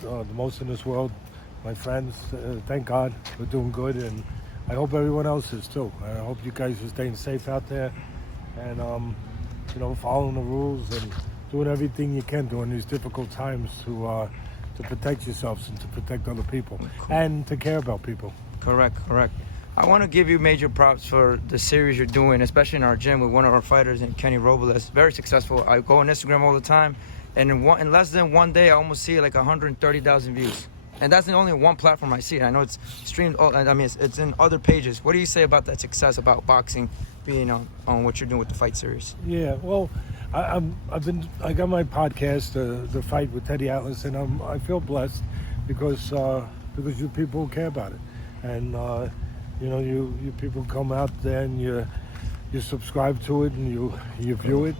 the most in this world. My friends, thank God we're doing good, and I hope everyone else is too. I hope you guys are staying safe out there, and following the rules and doing everything you can during these difficult times to protect yourselves and to protect other people and to care about people. Correct. I want to give you major props for the series you're doing, especially in our gym with one of our fighters, named Kenny Robles. Very successful. I go on Instagram all the time, and in less than one day, I almost see like 130,000 views. And that's only one platform I see it. I know it's streamed. It's in other pages. What do you say about that success, about boxing being on what you're doing with the fight series? Yeah, well, I got my podcast, the Fight with Teddy Atlas, and I feel blessed because you people care about it, and you people come out there and you subscribe to it and you view it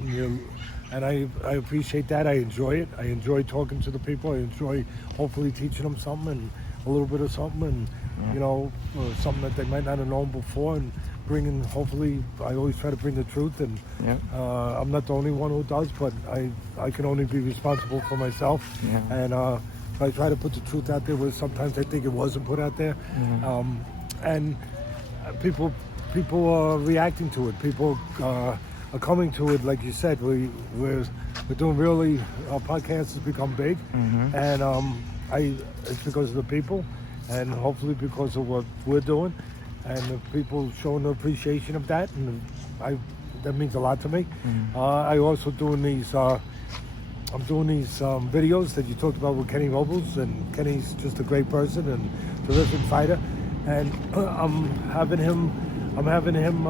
and I appreciate that. I enjoy it. I enjoy talking to the people. I enjoy hopefully teaching them something and a little bit of something, and something that they might not have known before, and bringing, hopefully, I always try to bring the truth, and I'm not the only one who does, but I can only be responsible for myself, and I try to put the truth out there where sometimes I think it wasn't put out there, and people are reacting to it. People are coming to it, like you said. We're doing really, our podcast has become big, and it's because of the people, and hopefully because of what we're doing, and the people showing the appreciation of that, and that means a lot to me. I also doing these videos that you talked about with Kenny Robles, and Kenny's just a great person and terrific fighter, and I'm having him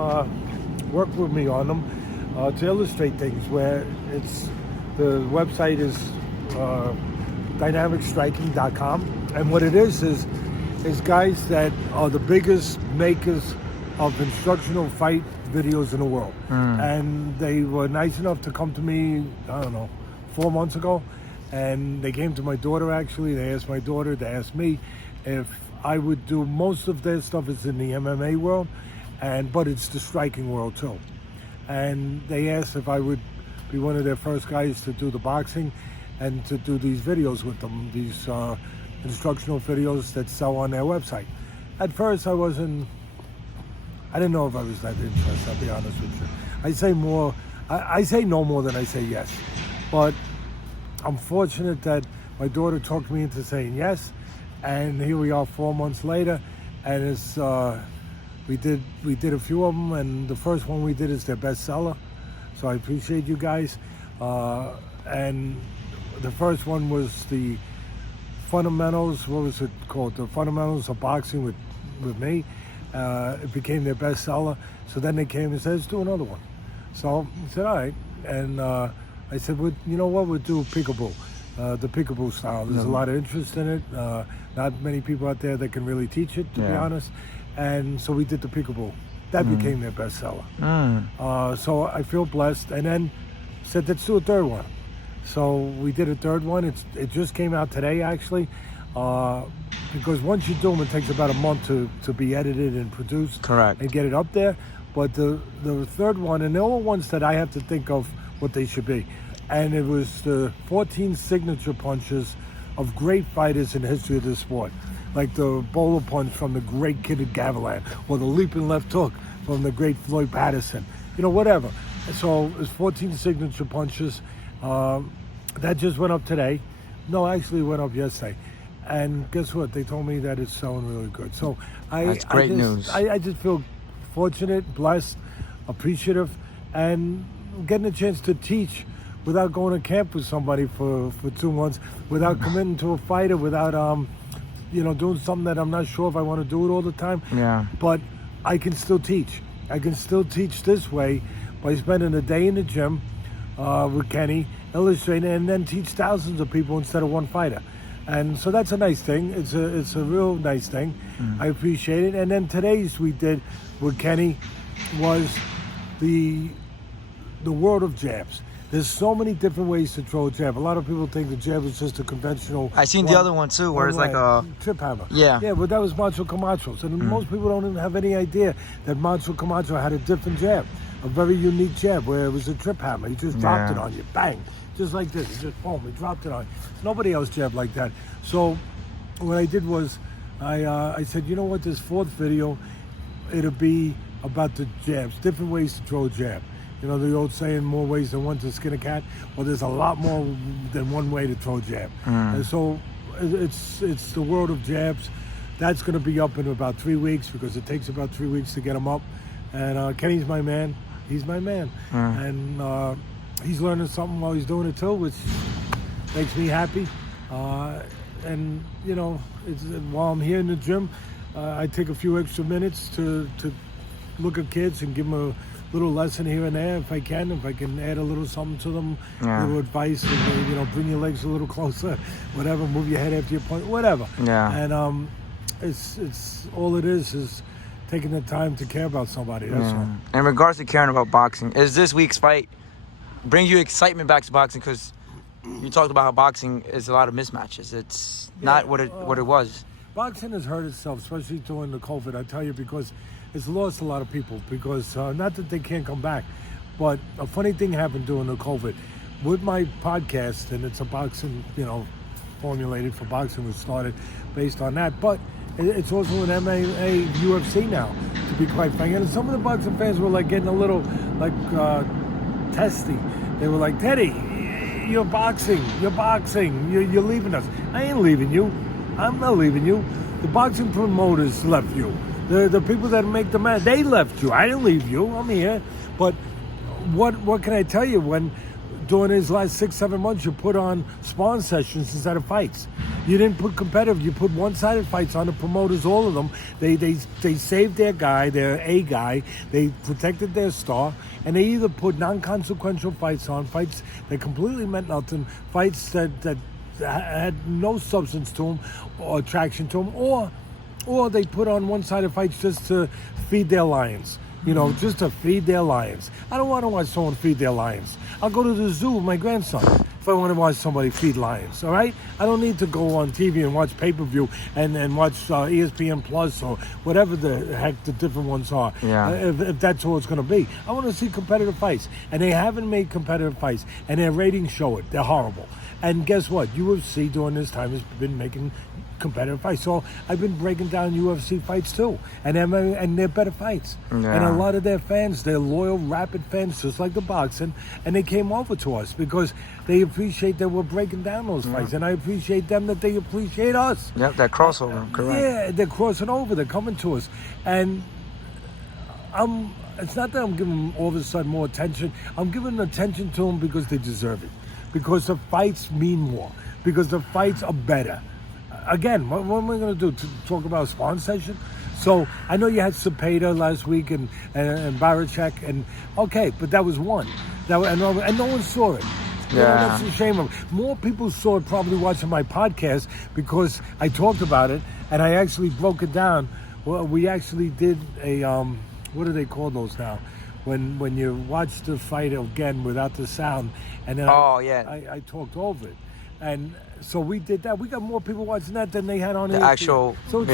work with me on them to illustrate things. Where the website is dynamicstriking.com, and what it is guys that are the biggest makers of instructional fight videos in the world, and they were nice enough to come to me, I don't know, 4 months ago, and they came to my daughter. Actually, they asked my daughter, they asked me if I would do. Most of their stuff is in the MMA world, but it's the striking world too, and they asked if I would be one of their first guys to do the boxing and to do these videos with them, these instructional videos that sell on their website. At first I didn't know if I was that interested, I'll be honest with you. I say no more than I say yes, but I'm fortunate that my daughter talked me into saying yes, and here we are 4 months later, and it's we did a few of them, and the first one we did is their bestseller, so I appreciate you guys. And the first one was the fundamentals. What was it called? The fundamentals of boxing with me. It became their bestseller. So then they came and said, let's do another one. So I said, all right. And I said, well, you know what? We'll do peekaboo, the peekaboo style. There's a lot of interest in it. Not many people out there that can really teach it, to be honest. And so we did the peekaboo. That became their bestseller. So I feel blessed. And then said, let's do a third one. So we did a third one. It just came out today, actually, because once you do them, it takes about a month to be edited and produced. Correct. And get it up there. But the third one, and they're all ones that I have to think of what they should be. And it was the 14 signature punches of great fighters in the history of this sport. Like the bowler punch from the great Kid Gavilan, or the leaping left hook from the great Floyd Patterson. Whatever. So it's 14 signature punches. That just went up today. No, actually it went up yesterday. And guess what? They told me that it's selling really good. So that's great news. I just feel fortunate, blessed, appreciative, and getting a chance to teach without going to camp with somebody for 2 months, without committing to a fighter, without doing something that I'm not sure if I want to do it all the time. Yeah. But I can still teach. I can still teach this way by spending a day in the gym with Kenny, illustrating, and then teach thousands of people instead of one fighter. And so that's a nice thing. It's a real nice thing. I appreciate it. And then today's we did with Kenny was the world of jabs. There's so many different ways to throw a jab. A lot of people think the jab is just a conventional. I seen the other one too, where it's like a trip hammer. Yeah. Yeah, but that was Macho Camacho's, and most people don't even have any idea that Macho Camacho had a different jab, a very unique jab where it was a trip hammer. He just dropped it on you, bang. just like this. He just boom, he dropped it on. Nobody else jabbed like that. So what I did was I said, you know what, this fourth video, it'll be about the jabs, different ways to throw a jab. You know, the old saying, more ways than one to skin a cat. Well, there's a lot more than one way to throw a jab. And so it's the world of jabs. That's going to be up in about 3 weeks because it takes about 3 weeks to get them up. And Kenny's my man. He's my man. And he's learning something while he's doing it too, which makes me happy. And, you know, while I'm here in the gym, I take a few extra minutes to look at kids and give them a little lesson here and there if I can add a little something to them, a little advice, and, you know, bring your legs a little closer, whatever, move your head after your point, whatever. And it's all it is taking the time to care about somebody. That's all. In regards to caring about boxing, is this week's fight bring you excitement back to boxing? Because you talked about how boxing is a lot of mismatches. It's not what it was. Boxing has hurt itself, especially during the COVID. I tell you, because it's lost a lot of people. Because not that they can't come back, but a funny thing happened during the COVID with my podcast, and it's a boxing, you know, formulated for boxing, was started based on that. But it's also an MMA UFC now, to be quite frank. And some of the boxing fans were like getting a little like testy. They were like, Teddy, you're boxing, you're leaving us. I ain't leaving you. I'm not leaving you. The boxing promoters left you. The people that make the match, they left you. I didn't leave you. I'm here. But what can I tell you? When during these last 6-7 months, you put on sparring sessions instead of fights. You didn't put competitive. You put one-sided fights on. The promoters, all of them, they saved their guy, their A guy. They protected their star, and they either put non-consequential fights on, fights that completely meant nothing, fights that had no substance to them or attraction to them, or they put on one-sided fights just to feed their lions. You know, just to feed their lions. I don't want to watch someone feed their lions. I'll go to the zoo with my grandson if I want to watch somebody feed lions, all right? I don't need to go on TV and watch pay-per-view and watch ESPN Plus or whatever the heck the different ones are, if that's all it's going to be. I want to see competitive fights, and they haven't made competitive fights, and their ratings show it. They're horrible. And guess what? UFC during this time has been making competitive fights. So I've been breaking down UFC fights too, and they're better fights. And a lot of their fans, they're loyal, rapid fans, just like the boxing, and they came over to us because they appreciate that we're breaking down those fights, and I appreciate them that they appreciate us. Yep, that crossover, correct. Yeah, they're crossing over, they're coming to us, and it's not that I'm giving them all of a sudden more attention. I'm giving attention to them because they deserve it, because the fights mean more, because the fights are better. Again, what am I going to do? To talk about a sparring session? So I know you had Cepeda last week and Barachek, and okay, but that was one. And no one saw it. You know, that's a shame of it. More people saw it probably watching my podcast because I talked about it and I actually broke it down. Well, we actually did a what do they call those now? When you watch the fight again without the sound, and then I talked over it. And so we did that. We got more people watching that than they had on the actual. So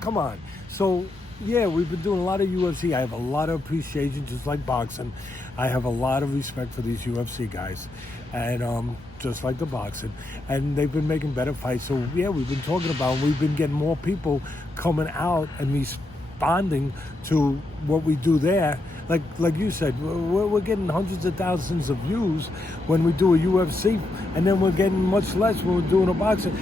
come on. So we've been doing a lot of UFC. I have a lot of appreciation, just like boxing. I have a lot of respect for these UFC guys, and just like the boxing. And they've been making better fights. So we've been talking about. We've been getting more people coming out and responding to what we do there. Like you said, we're getting hundreds of thousands of views when we do a UFC, and then we're getting much less when we're doing a boxing.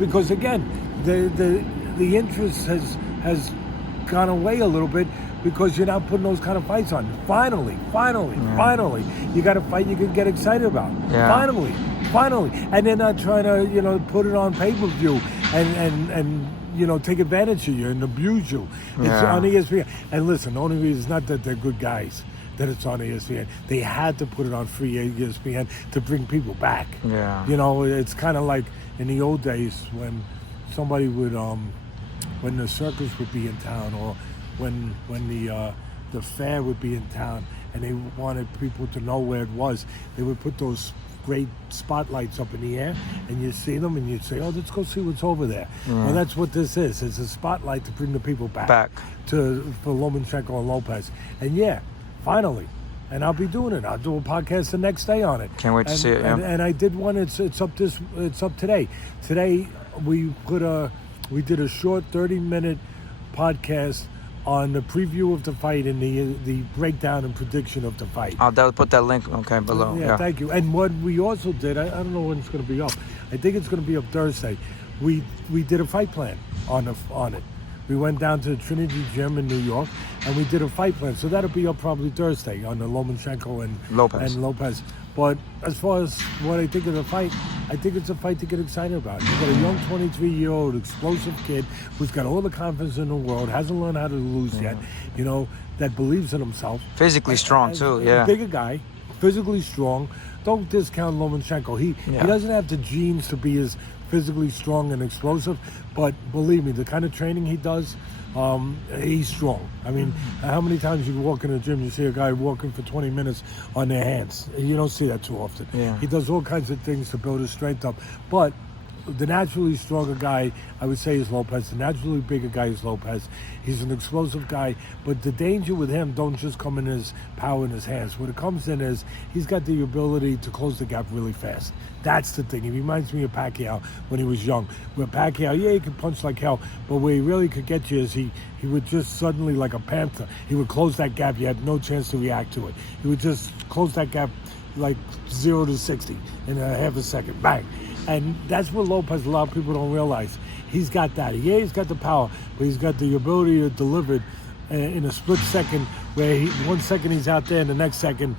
Because again, the interest has gone away a little bit because you're not putting those kind of fights on. Finally, you got a fight you can get excited about. Finally, and they're not trying to put it on pay-per-view and take advantage of you and abuse you. It's on ESPN. And listen, the only reason is not that they're good guys that it's on ESPN. They had to put it on free ESPN to bring people back. It's kind of like in the old days when somebody would, when the circus would be in town, or when the fair would be in town, and they wanted people to know where it was, they would put those great spotlights up in the air, and you see them and you say, oh, let's go see what's over there. Well, that's what this is. It's a spotlight to bring the people back. For Lomachenko and Lopez. And finally, and I'll be doing it. I'll do a podcast the next day on it. Can't wait to see it. Yeah. And I did one. It's up today. Today we did a short 30-minute podcast on the preview of the fight and the breakdown and prediction of the fight. I'll put that link below. Yeah, thank you. And what we also did, I don't know when it's going to be up. I think it's going to be up Thursday. We did a fight plan on it. We went down to Trinity Gym in New York, and we did a fight plan. So that'll be up probably Thursday on the Lomachenko and Lopez. But as far as what I think of the fight, I think it's a fight to get excited about. You've got a young 23-year-old explosive kid who's got all the confidence in the world, hasn't learned how to lose yet, that believes in himself. Physically strong, too, yeah. Bigger guy, physically strong. Don't discount Lomachenko. He doesn't have the genes to be as physically strong and explosive, but believe me, the kind of training he does, he's strong. I mean, how many times you walk in a gym, you see a guy walking for 20 minutes on their hands? You don't see that too often. Yeah. He does all kinds of things to build his strength up. But the naturally stronger guy, I would say, is Lopez. The naturally bigger guy is Lopez. He's an explosive guy, but the danger with him don't just come in his power in his hands. What it comes in is he's got the ability to close the gap really fast. That's the thing. He reminds me of Pacquiao when he was young. Where Pacquiao, he could punch like hell, but where he really could get you is he would just suddenly, like a panther, he would close that gap. You had no chance to react to it. He would just close that gap like 0 to 60 in a half a second. Bang. And that's what Lopez, a lot of people don't realize. He's got that. Yeah, he's got the power, but he's got the ability to deliver it in a split second, where 1 second he's out there, and the next second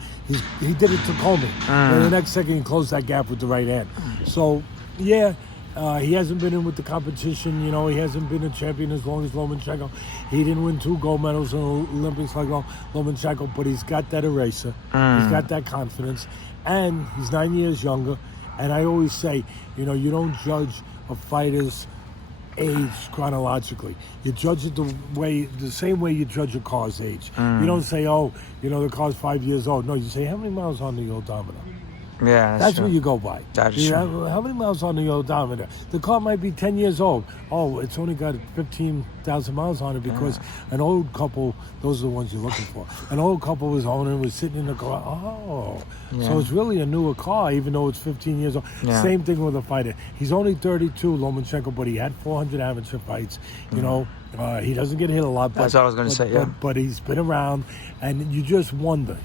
he did it to Coleman. And the next second he closed that gap with the right hand. So, he hasn't been in with the competition. He hasn't been a champion as long as Lomachenko. He didn't win 2 gold medals in the Olympics like Lomachenko, but he's got that eraser. He's got that confidence, and he's 9 years younger. And I always say, you don't judge a fighter's age chronologically. You judge it the same way you judge a car's age. You don't say, the car's 5 years old. No, you say, how many miles on the odometer? Yeah, that's what you go by. That is true. How many miles on the odometer? The car might be 10 years old. Oh, it's only got 15,000 miles on it because an old couple, those are the ones you're looking for. An old couple was sitting in the car. So it's really a newer car, even though it's 15 years old. Yeah. Same thing with a fighter. He's only 32, Lomachenko, but he had 400 amateur fights. He doesn't get hit a lot. That's what I was going to say, But he's been around, and you just wonder,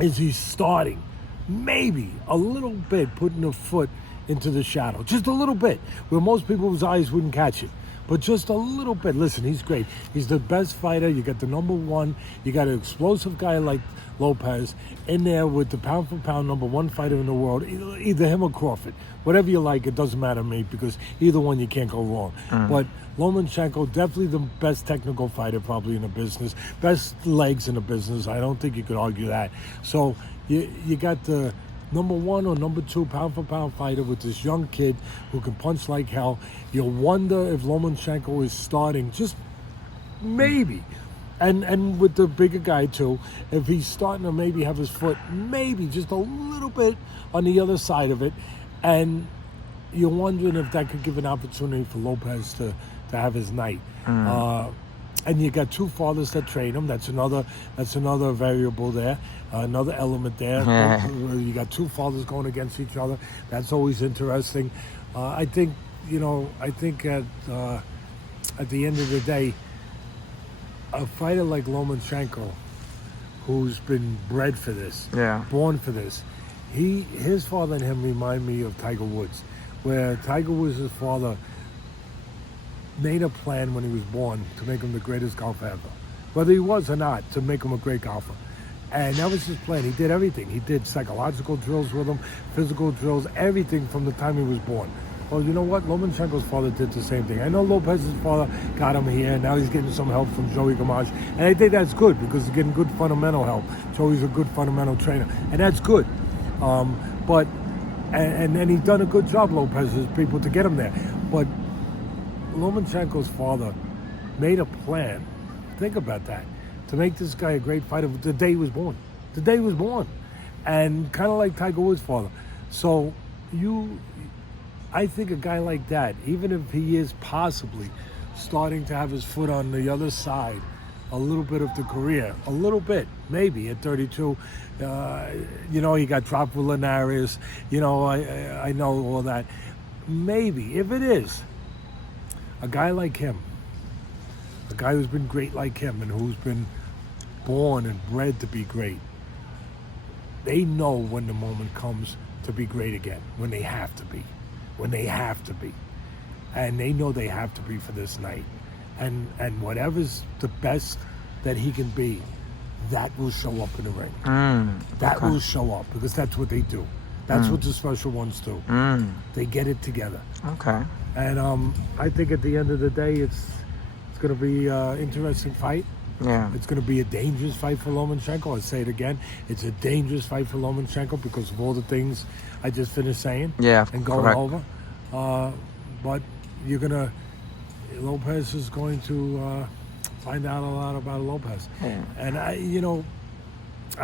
is he starting maybe a little bit putting a foot into the shadow, just a little bit, where most people's eyes wouldn't catch it, but just a little bit. Listen, he's great. He's the best fighter. You got the number one. You got an explosive guy like Lopez in there with the pound for pound number 1 fighter in the world, either him or Crawford. Whatever you like, it doesn't matter to me, because either one you can't go wrong. But Lomachenko, definitely the best technical fighter probably in the business, best legs in the business. I don't think you could argue that. So you got the number 1 or number 2 pound for pound fighter with this young kid who can punch like hell. You'll wonder if Lomachenko is starting, just maybe, and with the bigger guy too, if he's starting to maybe have his foot maybe just a little bit on the other side of it, and you're wondering if that could give an opportunity for Lopez to have his night. And you got 2 fathers that train him. That's another variable there, another element there. You got 2 fathers going against each other. That's always interesting. I think at the end of the day, a fighter like Lomachenko, who's been bred for this, born for this, his father and him remind me of Tiger Woods, where Tiger Woods' father made a plan when he was born to make him the greatest golfer ever. Whether he was or not, to make him a great golfer. And that was his plan. He did everything. He did psychological drills with him, physical drills, everything from the time he was born. Well, you know what? Lomachenko's father did the same thing. I know Lopez's father got him here, and now he's getting some help from Joey Gamage. And I think that's good, because he's getting good fundamental help. Joey's a good fundamental trainer, and that's good. And he's done a good job, Lopez's people, to get him there. But Lomachenko's father made a plan, think about that, to make this guy a great fighter the day he was born. The day he was born. And kind of like Tiger Woods' father. So I think a guy like that, even if he is possibly starting to have his foot on the other side a little bit of the career, a little bit, maybe at 32. You know, he got dropped with Linares. You know, I know all that. Maybe, if it is, a guy like him, a guy who's been great like him and who's been born and bred to be great, they know when the moment comes to be great again, when they have to be, and they know they have to be for this night, and whatever's the best that he can be, that will show up in the ring. That will show up, because that's what they do. That's what the special ones do. They get it together. Okay. And I think at the end of the day, it's going to be an interesting fight. Yeah. It's going to be a dangerous fight for Lomachenko. I'll say it again. It's a dangerous fight for Lomachenko because of all the things I just finished saying. Yeah, and going correct. over. But Lopez is going to find out a lot about Lopez. Yeah. And I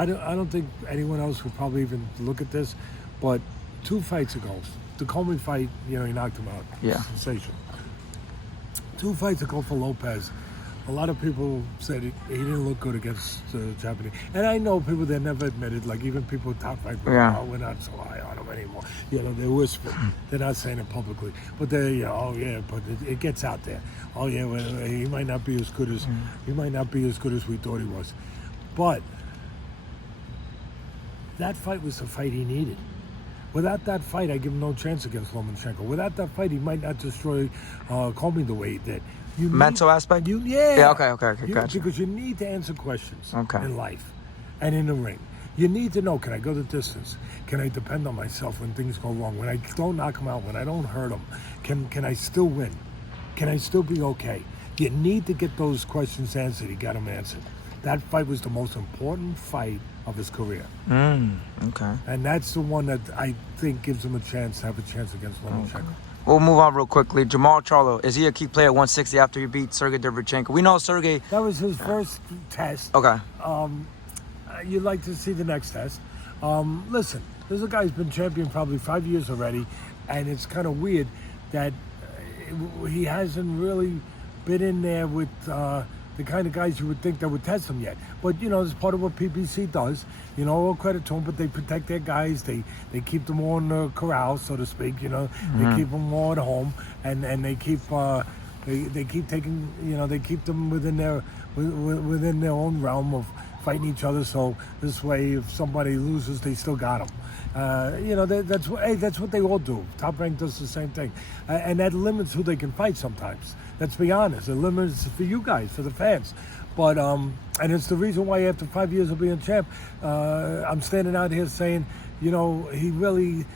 don't think anyone else would probably even look at this, but 2 fights ago, the Comey fight, he knocked him out. Yeah. Sensation. 2 fights ago for Lopez, a lot of people said he didn't look good against the Japanese. And I know people that never admitted, like even people with top fight, Yeah. oh, we're not so high on him anymore. They whisper. They're not saying it publicly. But but it gets out there. Oh yeah, well, he might not be as good as we thought he was. But that fight was the fight he needed. Without that fight, I give him no chance against Lomachenko. Without that fight, he might not destroy Comey the way he did. Mental aspect? Yeah, okay, gotcha. Because you need to answer questions Okay. in life and in the ring. You need to know, can I go the distance? Can I depend on myself when things go wrong? When I don't knock him out, when I don't hurt him, can I still win? Can I still be okay? You need to get those questions answered. He got them answered. That fight was the most important fight of his career. Okay. And that's the one that I think gives him a chance to have a chance against Lomachenko. Okay. We'll move on real quickly. Jermall Charlo, is he a key player at 160 after he beat Sergiy Dervechenko? We know Sergiy. That was his first test. Okay. You'd like to see the next test. Listen, there's a guy who's been champion probably 5 years already, and it's kind of weird that he hasn't really been in there with the kind of guys you would think that would test him yet. But, it's part of what PBC does. All credit to them, but they protect their guys. They keep them all in the corral, so to speak. They keep them all at home, and they keep they keep taking, they keep them within their own realm of fighting each other. So this way, if somebody loses, they still got them. That's what they all do. Top Rank does the same thing, and that limits who they can fight sometimes. Let's be honest. It limits for you guys, for the fans. But and it's the reason why after 5 years of being champ, I'm standing out here saying, he really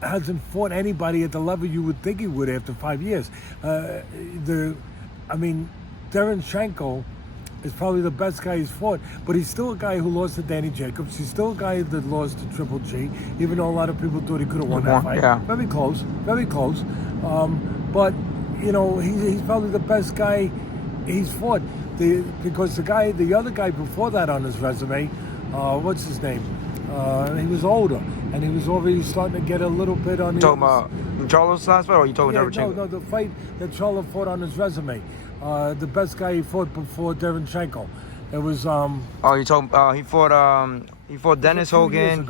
hasn't fought anybody at the level you would think he would after 5 years. Dervechenko is probably the best guy he's fought, but he's still a guy who lost to Danny Jacobs. He's still a guy that lost to Triple G, even though a lot of people thought he could have won that fight. Yeah. Very close. But he's probably the best guy he's fought. Because the other guy before that on his resume, what's his name? He was older, and he was already starting to get a little bit on. You talking about Charlo's last fight, or you talking Dervechenko? No, the fight that Charlo fought on his resume. The best guy he fought before Dervechenko. It was. You talking? He fought Dennis Hogan.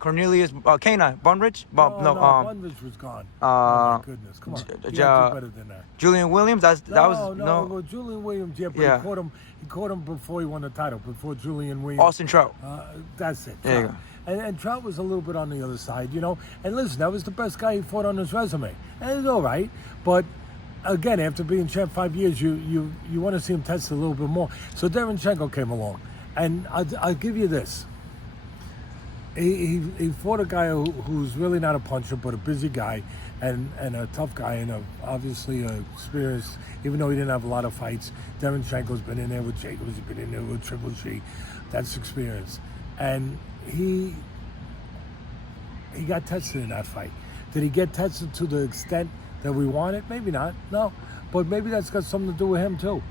Cornelius Cana Bunrich. Bunrich was gone. Oh my goodness! Come on, you gotta do better than that. Julian Williams. Well, Julian Williams. Yeah, but he caught him before he won the title. Before Julian Williams. Austin Trout. That's it. There you go. And Trout was a little bit on the other side, And listen, that was the best guy he fought on his resume, and it's all right. But again, after being champ 5 years, you want to see him test a little bit more. So Dervechenko came along, and I'll give you this. He fought a guy who's really not a puncher, but a busy guy and a tough guy, and obviously experienced, even though he didn't have a lot of fights. Dervechenko's been in there with Jacobs, he's been in there with Triple G. That's experience. And he got tested in that fight. Did he get tested to the extent that we wanted? Maybe not, no. But maybe that's got something to do with him too.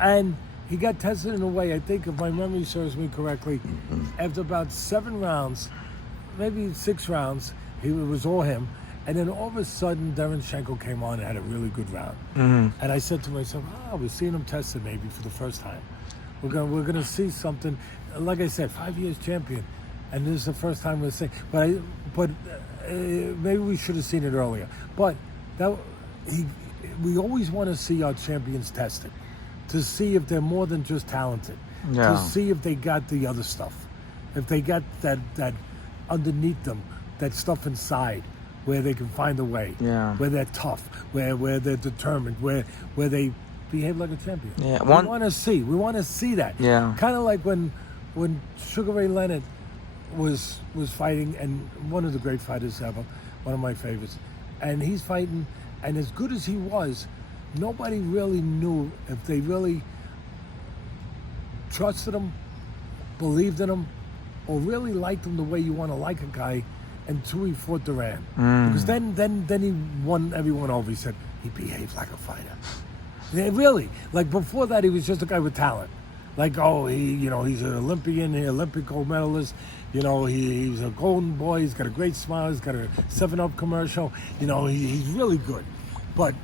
And he got tested in a way, I think, if my memory serves me correctly, after about 7 rounds, maybe 6 rounds, it was all him, And then all of a sudden, Dervechenko came on and had a really good round. And I said to myself, we're seeing him tested maybe for the first time. We're gonna see something. Like I said, 5 years champion, and this is the first time we're seeing. But maybe we should have seen it earlier. But we always want to see our champions tested, to see if they're more than just talented, to see if they got the other stuff, if they got that underneath them, that stuff inside, where they can find a way, where they're tough, where they're determined, where they behave like a champion. Yeah, we want to see that. Yeah, kind of like when Sugar Ray Leonard was fighting, and one of the great fighters ever, one of my favorites, and he's fighting, and as good as he was, nobody really knew if they really trusted him, believed in him, or really liked him the way you want to like a guy until he fought Duran. Because then he won everyone over. He said he behaved like a fighter. Yeah, really. Like before that, he was just a guy with talent. Like, he's an Olympian, an Olympic gold medalist. He's a golden boy. He's got a great smile. He's got a 7-Up commercial. He's really good. But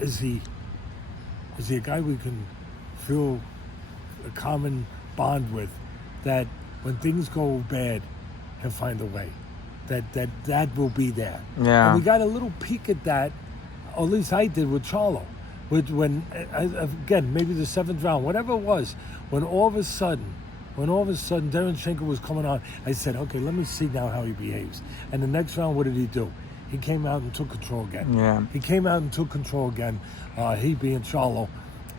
is he a guy we can feel a common bond with, that when things go bad, he'll find a way, that will be there. Yeah. And we got a little peek at that, or at least I did with Charlo, when again, maybe the 7th round, whatever it was, when all of a sudden Dervechenko was coming on, I said, okay, let me see now how he behaves. And the next round, what did he do? He came out and took control again. Yeah. He came out and took control again, he being Charlo.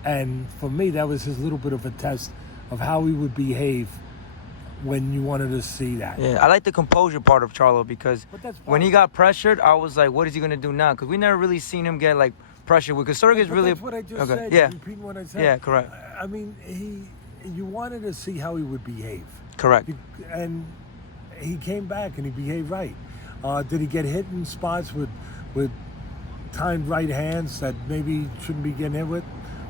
And for me, that was his little bit of a test of how he would behave when you wanted to see that. Yeah, I like the composure part of Charlo, because when he got pressured, I was like, what is he going to do now? Because we never really seen him get, like, pressured. Because Sergey's really... That's what I just said. Yeah. Repeating what I said. Yeah, correct. I mean, you wanted to see how he would behave. Correct. And he came back and he behaved right. Did he get hit in spots with timed right hands that maybe shouldn't be getting hit with?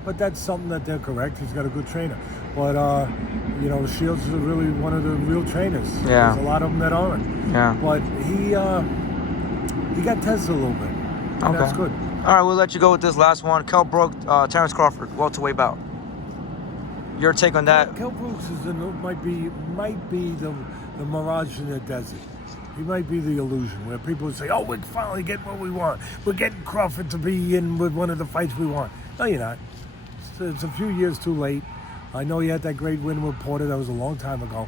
But that's something that they're correct. He's got a good trainer. But, Shields is really one of the real trainers. Yeah. There's a lot of them that aren't. Yeah. But he got tested a little bit. And Okay. that's good. All right, we'll let you go with this last one. Kell Brook, Terence Crawford, welterweight bout. Your take on that? Kell Brook might be the mirage in the desert. He might be the illusion where people say, "Oh, we're finally getting what we want. We're getting Crawford to be in with one of the fights we want." No, you're not. It's a few years too late. I know he had that great win with Porter. That was a long time ago.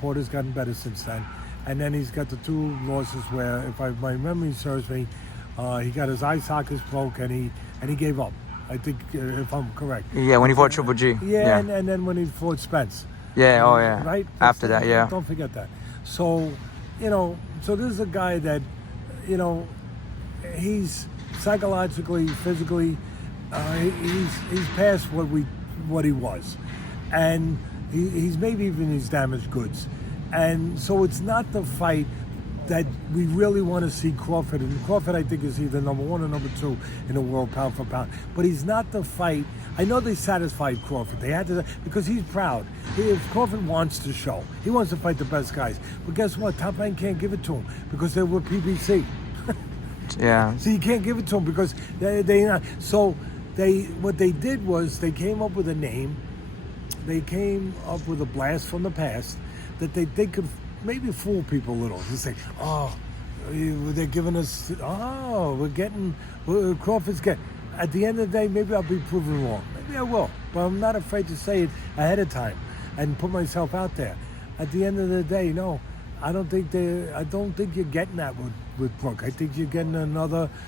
Porter's gotten better since then. And then he's got the 2 losses where, my memory serves me, he got his eye sockets broke and he gave up. I think, if I'm correct. Yeah, when he fought Triple G. Yeah. And then when he fought Spence. Yeah, oh yeah. Right? After that, yeah. Don't forget that. So, so this is a guy that, he's psychologically, physically, he's past what he was. And he's maybe even his damaged goods. And so it's not the fight that we really want to see Crawford. And Crawford, I think, is either number 1 or number 2 in the world pound for pound. But he's not the fight. I know they satisfied Crawford. They had to, because he's proud. If Crawford wants to show, he wants to fight the best guys. But guess what? Top Rank can't give it to him because they were PBC. Yeah. So you can't give it to them because they not. So what they did was they came up with a name. They came up with a blast from the past that they could maybe fool people a little. Just say, they're giving us, Crawford's getting. At the end of the day, maybe I'll be proven wrong. Maybe I will. But I'm not afraid to say it ahead of time and put myself out there. At the end of the day, no, I don't think you're getting that with Brook. I think you're getting another